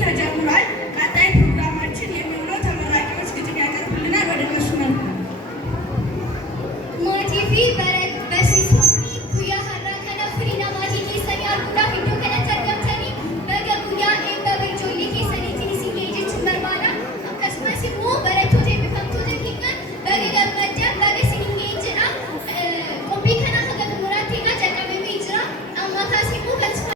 ተጀምሯል። ቀጣይ ፕሮግራማችን የሚሆነው ተመራቂዎች ግጥም ያቀርቡልናል። ወደ እነሱ ነው። ሞቲቪ በሲሶኒ ኩያ ሀራ ከነፍሪ ነማቲ ኬሰኒ አልኩዳ ሂዶ ከነተርገምተኒ በገ ኩያ ኤበበጆሌ ኬሰኒ ቲኒሲን ጌጅች መርባና አከስመሲሙ በረቶት የሚፈምቶት ሂቀን በገገመደ በገሲን ጌጅና ቆቢ ከና ሀገት ሙራቴና ጨቀሜ ጅራ አማታሲሙ ከስፋ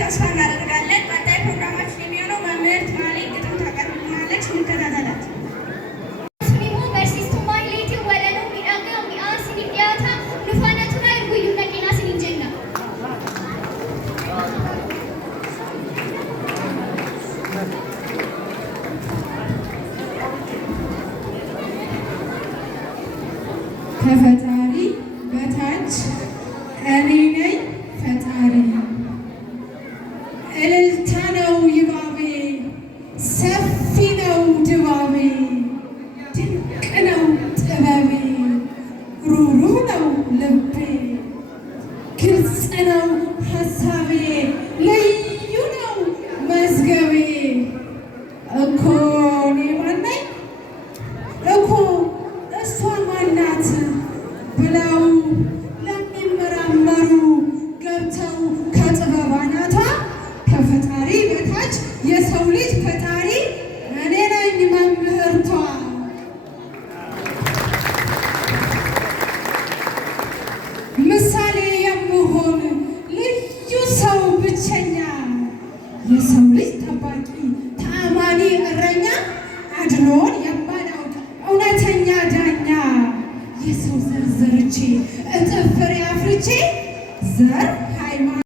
ተስፋ እናደርጋለን። ቀጣይ ፕሮግራማችን የሚሆነው መምህርት ማሌክ ግጥም ታቀርብልናለች። እንከታተላት። ስሚሙ በርሲስቱ ማይሌቲ ወለኑ ሚዳጋ ሚአሲን ዲያታ ንፋነቱና ይጉዩ ነቂና ሲንጀና ከፈጣሪ በታች እኔ ነኝ ፈጣሪ እልልታ ነው ይባቤ ሰፊ ነው ድባቤ ድንቅ ነው ጥበቤ ሩሩህ ነው ልቤ ግልጽ ነው ሀሳቤ ልዩ ነው መዝገቤ እኮ እኔ ማን ነኝ እኮ እሷ ማናት ብለው ለሚመራመሩ ገብተው ከጥበብ አናቷ ከፈጣሪ በታች የሰው ልጅ ፈጣሪ እኔ ነኝ መምህርቷ። ምሳሌ የምሆን ልዩ ሰው ብቸኛ የሰው ልጅ ጠባቂ ተአማኒ እረኛ አድሎን የማላውቅ እውነተኛ ዳኛ የሰው ዘር ዘርቼ እጥፍ ፍሬ አፍርቼ ዘር ሃይማኖት